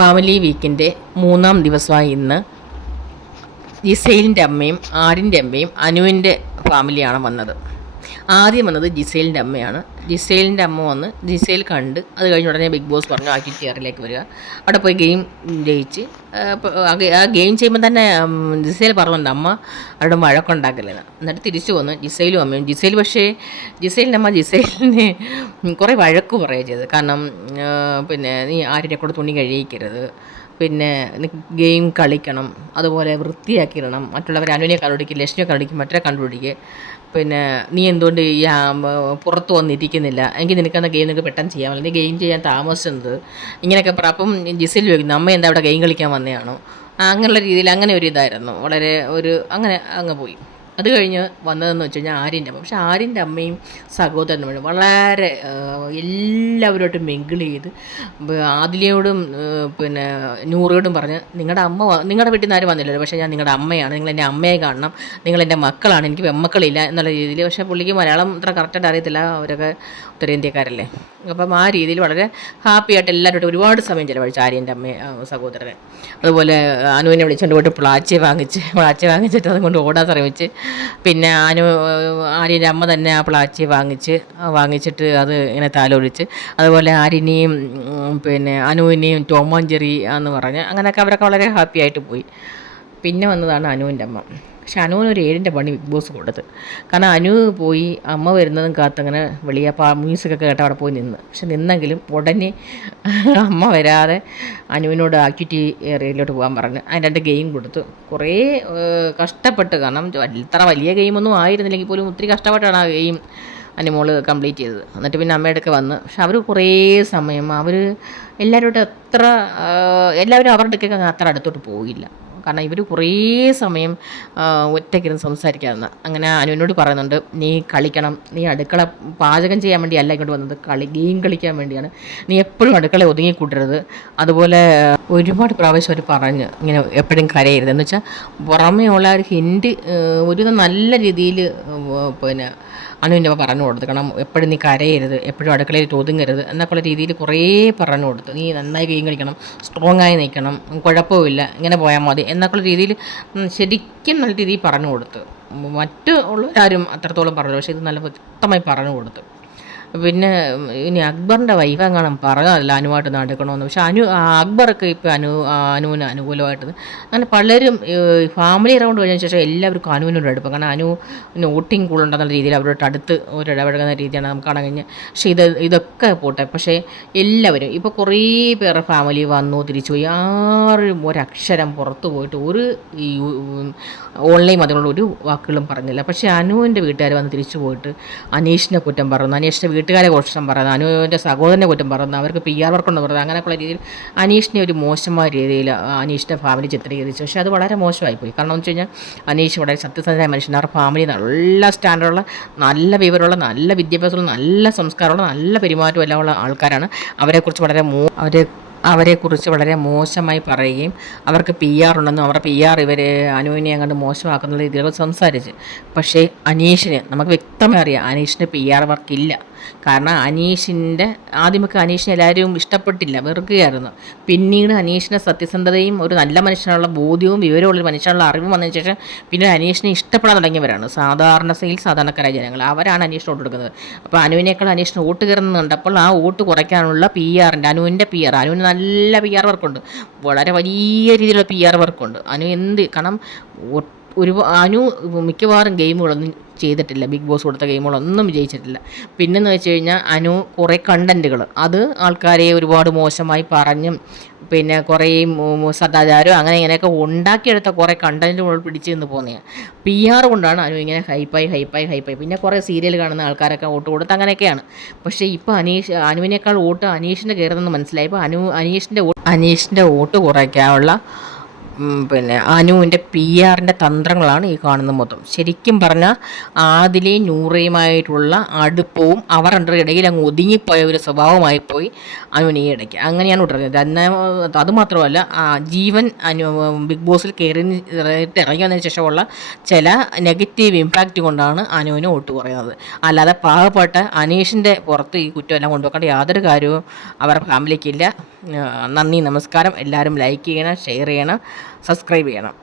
Family വീക്കിന്റെ മൂന്നാം ദിവസമായ ഇന്ന് ജിസൈലിന്റെ അമ്മയും ആടിന്റെ അമ്മയും അനുവിന്റെ ഫാമിലിയാണ് വന്നത്. ആദ്യം വന്നത് ജിസൈലിന്റെ അമ്മയാണ്. ജിസൈലിന്റെ അമ്മ വന്ന് ജിസൈൽ കണ്ട് അത് കഴിഞ്ഞ ഉടനെ ബിഗ് ബോസ് പറഞ്ഞു ആക്കി ചെയറിലേക്ക് വരിക. അവിടെ പോയി ഗെയിം ജയിച്ച് ആ, ഗെയിം ചെയ്യുമ്പോൾ തന്നെ ജിസൈൽ പറഞ്ഞിട്ടുണ്ട് അമ്മ അവിടെ വഴക്കുണ്ടാക്കലെന്ന് എന്നിട്ട് തിരിച്ചു വന്നു ജിസൈലും അമ്മയും ജിസൈൽ പക്ഷേ ജിസൈലിന്റെ അമ്മ ജിസൈലിനെ കുറേ വഴക്ക് പറയുക ചെയ്തത് കാരണം പിന്നെ നീ ആരുടെ കൂടെ തുണി കഴിയിക്കരുത് പിന്നെ ഗെയിം കളിക്കണം അതുപോലെ വൃത്തിയാക്കിയിടണം മറ്റുള്ളവരെ അനുവിനെ കണ്ടുപിടിക്കുക ലക്ഷ്മിയെ കണ്ടുപിടിക്കുക മറ്റേ കണ്ടുപിടിക്കുക പിന്നെ നീ എന്തുകൊണ്ട് ഈ പുറത്ത് വന്നിരിക്കുന്നില്ല? എങ്കിൽ നിനക്കന്ന് ഗെയിം നിനക്ക് പെട്ടെന്ന് ചെയ്യാമല്ലോ നീ ഗെയിം ചെയ്യാൻ താമസിച്ചത് ഇങ്ങനെയൊക്കെ പറ. അപ്പം ജിസിൽ ചോദിക്കുന്നു അമ്മ എന്താ അവിടെ ഗെയിം കളിക്കാൻ വന്നതാണോ? അങ്ങനെയുള്ള രീതിയിൽ അങ്ങനെ ഒരു ഇതായിരുന്നു. വളരെ ഒരു അങ്ങനെ അങ്ങ് പോയി. അത് കഴിഞ്ഞ് വന്നതെന്ന് വെച്ച് കഴിഞ്ഞാൽ ആര്യന്റെ അമ്മ. പക്ഷെ ആര്യന്റെ അമ്മയും സഹോദരനും വളരെ ആ, എല്ലാവരോട്ടും മിങ്കിൾ ചെയ്ത് ആദിലിയോടും പിന്നെ നൂറോടും പറഞ്ഞ് നിങ്ങളുടെ അമ്മ നിങ്ങളുടെ വീട്ടിൽ നിന്ന് ആരും വന്നില്ലല്ലോ. പക്ഷേ ഞാൻ നിങ്ങളുടെ അമ്മയാണ്. നിങ്ങൾ എന്റെ അമ്മയെ കാണണം. നിങ്ങൾ എന്റെ മക്കളാണ്. എനിക്ക് പെമ്മക്കളില്ല എന്നുള്ള രീതിയിൽ. പക്ഷേ പുള്ളിക്ക് മലയാളം അത്ര കറക്റ്റായിട്ട് അറിയത്തില്ല. അവരൊക്കെ ഉത്തരേന്ത്യക്കാരല്ലേ അപ്പം ആ രീതിയിൽ വളരെ ഹാപ്പി ആയിട്ട് എല്ലാവരോടും ഒരുപാട് സമയം ചിലവഴിച്ചു ആര്യന്റെ അമ്മയെ സഹോദരനെ. അതുപോലെ അനുവിനെ വിളിച്ചുകൊണ്ട് പോയിട്ട് പ്ലാച്ചി വാങ്ങിച്ച് പ്ലാച്ചി വാങ്ങിച്ചിട്ട് അതുകൊണ്ട് ഓടാൻ ശ്രമിച്ച് പിന്നെ അനു ആര്യന്റെ അമ്മ തന്നെ ആ പ്ലാച്ചി വാങ്ങിച്ച് വാങ്ങിച്ചിട്ട് അത് ഇങ്ങനെ താലോലിച്ച്. അതുപോലെ ആര്യനെയും പിന്നെ അനുവിനെയും ടോമോൻ ജെറി എന്ന് പറഞ്ഞ് അങ്ങനെയൊക്കെ അവരൊക്കെ വളരെ ഹാപ്പി ആയിട്ട് പോയി. പിന്നെ വന്നതാണ് അനുവിന്റെ അമ്മ. പക്ഷെ അനുവിന് ഒരു ഏഴിന്റെ പണി ബിഗ് ബോസ് കൊടുത്ത്. കാരണം അനു പോയി അമ്മ വരുന്നതും കാത്തങ്ങനെ വെളിയെ പാ മ്യൂസിക്കൊക്കെ കേട്ട് അവിടെ പോയി നിന്ന്. പക്ഷെ നിന്നെങ്കിലും ഉടനെ അമ്മ വരാതെ അനുവിനോട് ആക്ടിവിറ്റി ഏരിയയിലോട്ട് പോകാൻ പറഞ്ഞു അതിന് രണ്ട് ഗെയിം കൊടുത്തു. കുറേ കഷ്ടപ്പെട്ട്. കാരണം ഇത്ര വലിയ ഗെയിമൊന്നും ആയിരുന്നില്ലെങ്കിൽ പോലും ഒത്തിരി കഷ്ടപ്പെട്ടാണ് ആ ഗെയിം അനുമോൾ കംപ്ലീറ്റ് ചെയ്തത്. എന്നിട്ട് പിന്നെ അമ്മയുടെ ഒക്കെ വന്ന്. പക്ഷെ അവർ കുറേ സമയം അവർ എല്ലാവരോടും അത്ര എല്ലാവരും അവരുടെ ഒക്കെ അങ്ങ് അത്ര അടുത്തോട്ട് പോയില്ല. കാരണം ഇവർ കുറേ സമയം ഒറ്റയ്ക്കിരുന്ന് സംസാരിക്കാമെന്ന് അങ്ങനെ അനുവിനോട് പറയുന്നുണ്ട് നീ കളിക്കണം. നീ അടുക്കള പാചകം ചെയ്യാൻ വേണ്ടി അല്ല ഇങ്ങോട്ട് വന്നത്. കളി ഗെയിം കളിക്കാൻ വേണ്ടിയാണ്. നീ എപ്പോഴും അടുക്കള ഒതുങ്ങിക്കൂട്ടരുത്. അതുപോലെ ഒരുപാട് പ്രാവശ്യം അവർ പറഞ്ഞ് ഇങ്ങനെ എപ്പോഴും കരയരുത്. എന്ന് വെച്ചാൽ പുറമേ ഉള്ള ഒരു ഹിൻഡ് ഒരു നല്ല രീതിയിൽ പിന്നെ അനുവിന്റെ പറഞ്ഞു കൊടുത്തു കാരണം എപ്പോഴും നീ കരയരുത് എപ്പോഴും അടുക്കളയിൽ ഒതുങ്ങരുത് എന്നൊക്കെയുള്ള രീതിയിൽ കുറേ പറഞ്ഞു കൊടുത്തു. നീ നന്നായി ഗെയിം കളിക്കണം സ്ട്രോങ് ആയി നിൽക്കണം കുഴപ്പമില്ല ഇങ്ങനെ പോയാൽ മതി എന്നൊക്കെയുള്ള രീതിയിൽ ശരിക്കും നല്ല രീതിയിൽ പറഞ്ഞു കൊടുത്തു. മറ്റു ഉള്ളവരാരും അത്രത്തോളം പറഞ്ഞു പക്ഷേ ഇത് നല്ല വ്യക്തമായി പറഞ്ഞു കൊടുത്തു. പിന്നെ ഇനി അക്ബറിന്റെ വൈഫ് എങ്ങാനും പറഞ്ഞതല്ല അനുവായിട്ട് നടക്കണമെന്ന് പക്ഷെ അനു അക്ബറൊക്കെ ഇപ്പോൾ അനു അനുവിന് അനുകൂലമായിട്ട് അങ്ങനെ പലരും ഫാമിലി റൗണ്ട് കഴിഞ്ഞ ശേഷം എല്ലാവർക്കും അനുവിനോട് അടുപ്പം. കാരണം അനു വോട്ടിംഗ് കൂടുണ്ടെന്നുള്ള രീതിയിൽ അവരോട് അടുത്ത് ഒരു രീതിയാണ് നമുക്ക് കാണാൻ കഴിഞ്ഞാൽ പക്ഷേ ഇത് ഇതൊക്കെ പോട്ടെ. പക്ഷേ എല്ലാവരും ഇപ്പോൾ കുറേ പേരുടെ ഫാമിലി വന്നു തിരിച്ചു പോയി. ആരും ഒരക്ഷരം പുറത്തു പോയിട്ട് ഒരു ഓൺലൈൻ മാധ്യമങ്ങളിൽ ഒരു വാക്കുകളും പറഞ്ഞില്ല. പക്ഷേ അനുവിന്റെ വീട്ടുകാർ വന്ന് തിരിച്ചു പോയിട്ട് അനീഷിനെ കുറ്റം പറഞ്ഞു. അനീഷിന്റെ വീട്ടുകാരെ കുറ്റം പറയുന്നത് അനുവിന്റെ സഹോദരനെ കുറ്റം പറയുന്നത് അവർക്ക് പി ആർ വർക്കുണ്ട് പറയുന്നത് അങ്ങനെയൊക്കെയുള്ള രീതിയിൽ അനീഷിനെ ഒരു മോശമായ രീതിയിൽ അനീഷിന്റെ ഫാമിലി ചിത്രീകരിച്ചു. പക്ഷേ അത് വളരെ മോശമായിപ്പോയി കാരണം എന്ന് വെച്ച് കഴിഞ്ഞാൽ അനീഷ് വളരെ സത്യസന്ധമായ മനുഷ്യൻ അവരുടെ ഫാമിലി നല്ല സ്റ്റാൻഡേർഡുള്ള നല്ല വിവരമുള്ള നല്ല വിദ്യാഭ്യാസമുള്ള നല്ല സംസ്കാരമുള്ള നല്ല പെരുമാറ്റം എല്ലാം ഉള്ള ആൾക്കാരാണ്. അവരെക്കുറിച്ച് വളരെ മോ അവരെ അവരെക്കുറിച്ച് വളരെ മോശമായി പറയുകയും അവർക്ക് പി ആർ ഉണ്ടെന്നും അവരുടെ പി ആർ ഇവരെ അനുവിനെ അങ്ങോട്ട് മോശമാക്കുന്ന രീതിയിലൊക്കെ സംസാരിച്ച്. പക്ഷേ അനീഷിന് നമുക്ക് വ്യക്തമായി അറിയാം അനീഷിന് പി ആർ വർക്കില്ല കാരണം അനീഷിന്റെ ആദ്യമൊക്കെ അനീഷിനെ എല്ലാവരും ഇഷ്ടപ്പെട്ടില്ല വെറുക്കുകയായിരുന്നു. പിന്നീട് അനീഷിന്റെ സത്യസന്ധതയും ഒരു നല്ല മനുഷ്യനുള്ള ബോധ്യവും വിവരമുള്ള മനുഷ്യനുള്ള അറിവും വന്നതിന് ശേഷം പിന്നെ അനീഷിനെ ഇഷ്ടപ്പെടാൻ തുടങ്ങിയവരാണ്. സാധാരണ സെയിൽ സാധാരണക്കാരായ ജനങ്ങൾ. അവരാണ് അനീഷിന് വോട്ട് കൊടുക്കുന്നത്. അപ്പോൾ അനുവിനേക്കാൾ അനീഷിന് വോട്ട് കയറുന്നുണ്ട് അപ്പോൾ ആ വോട്ട് കുറയ്ക്കാനുള്ള പി ആറിന്റെ അനുവിന്റെ പി ആർ. അനുവിന് നല്ല പി ആർ വർക്കുണ്ട്. വളരെ വലിയ രീതിയിലുള്ള പി ആർ വർക്കുണ്ട്. അനു എന്ത് കാരണം ഒരു അനു മിക്കവാറും ഗെയിമുകളൊന്നും ചെയ്തിട്ടില്ല. ബിഗ് ബോസ് കൊടുത്ത ഗെയിമുകളൊന്നും വിജയിച്ചിട്ടില്ല. പിന്നെന്ന് വെച്ച് കഴിഞ്ഞാൽ അനു കുറേ കണ്ടന്റുകൾ അത് ആൾക്കാരെ ഒരുപാട് മോശമായി പറഞ്ഞും പിന്നെ കുറേ സദാചാരം അങ്ങനെ ഇങ്ങനെയൊക്കെ ഉണ്ടാക്കിയെടുത്ത കുറേ കണ്ടന്റുകൾ പിടിച്ച് നിന്ന് പോകുന്നതാണ് പി ആർ കൊണ്ടാണ് അനു ഇങ്ങനെ ഹൈപ്പായി ഹൈപ്പായി ഹൈപ്പായി. പിന്നെ കുറേ സീരിയൽ കാണുന്ന ആൾക്കാരൊക്കെ വോട്ട് കൊടുത്ത് അങ്ങനെയൊക്കെയാണ്. പക്ഷേ ഇപ്പോൾ അനീഷ് അനുവിനേക്കാൾ വോട്ട് അനീഷിന്റെ കയറുന്നെന്ന് മനസ്സിലായി. ഇപ്പോൾ അനു അനീഷിന്റെ വോട്ട് അനീഷിന്റെ വോട്ട് കുറയ്ക്കാനുള്ള പിന്നെ അനുവിന്റെ പി ആറിന്റെ തന്ത്രങ്ങളാണ് ഈ കാണുന്നത് മൊത്തം. ശരിക്കും പറഞ്ഞാൽ ആദിലെയും നൂറയുമായിട്ടുള്ള അടുപ്പവും അവർ രണ്ടു ഇടയിൽ അങ്ങ് ഒതുങ്ങിപ്പോയ ഒരു സ്വഭാവമായി പോയി അനുവിന് ഈ ഇടയ്ക്ക്. അങ്ങനെയാണ് ഉടനെ തന്നെ അതുമാത്രമല്ല ജീവൻ അനു ബിഗ് ബോസിൽ കയറി ഇറങ്ങി വന്നതിന് ശേഷമുള്ള ചില നെഗറ്റീവ് ഇമ്പാക്റ്റ് കൊണ്ടാണ് അനുവിന് വോട്ട് കുറയുന്നത്. അല്ലാതെ പാവപ്പെട്ട അനീഷിന്റെ പുറത്ത് ഈ കുറ്റമെല്ലാം കൊണ്ടുപോകേണ്ട യാതൊരു കാര്യവും അവരുടെ ഫാമിലിക്കില്ല നന്ദി നമസ്കാരം. എല്ലാവരും ലൈക്ക് ചെയ്യണം ഷെയർ ചെയ്യണം. സബ്സ്ക്രൈബ് ചെയ്യണം.